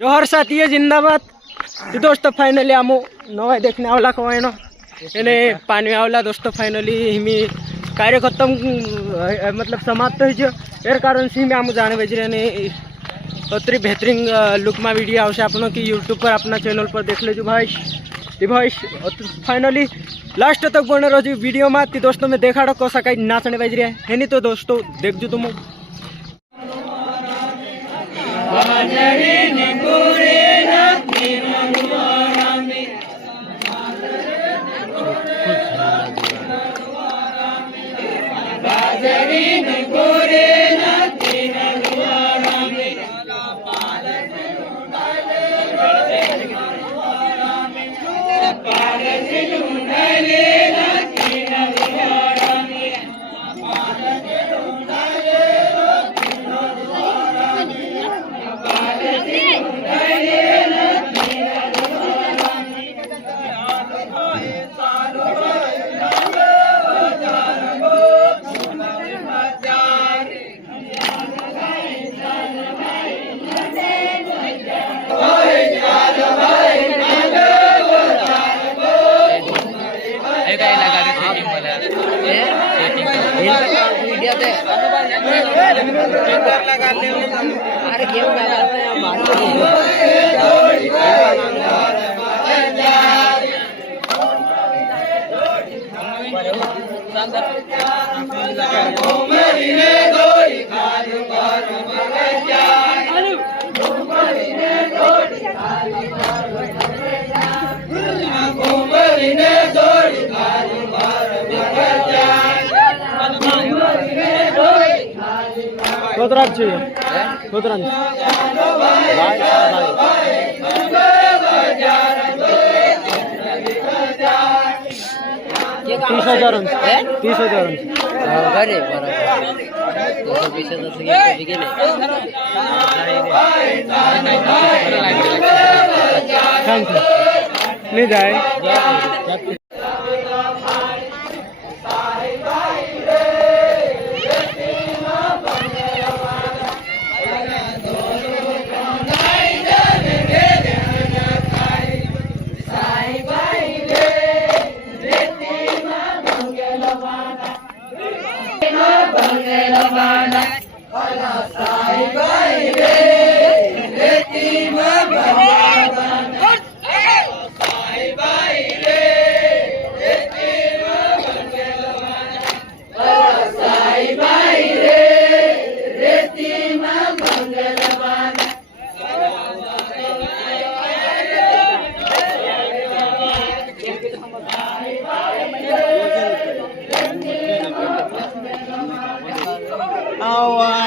जोहर साथी जिंदाबाद। तो दोस्तों फाइनली आम नवा देखने आवला कवायनो एने पानी आवला दोस्तों फाइनली हिमी कार्य खत्म मतलब समाप्त हो यार कारण से आम जाने बजे ने अतरी बेहतरीन लुक में वीडियो आवश्य आपनों की यूट्यूब पर अपना चैनल पर देख लेजो भाई। भाई फाइनली लास्ट तक बने रहो वीडियो में। ती दोस्तों में देखा कोसा कहीं नाचने बज रहा है नहीं तो दोस्तों देख जो तुम अरे गेम कोतरान चाहिए कोतरान 30,000 30,000 बरे नहीं जाए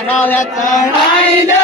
now that's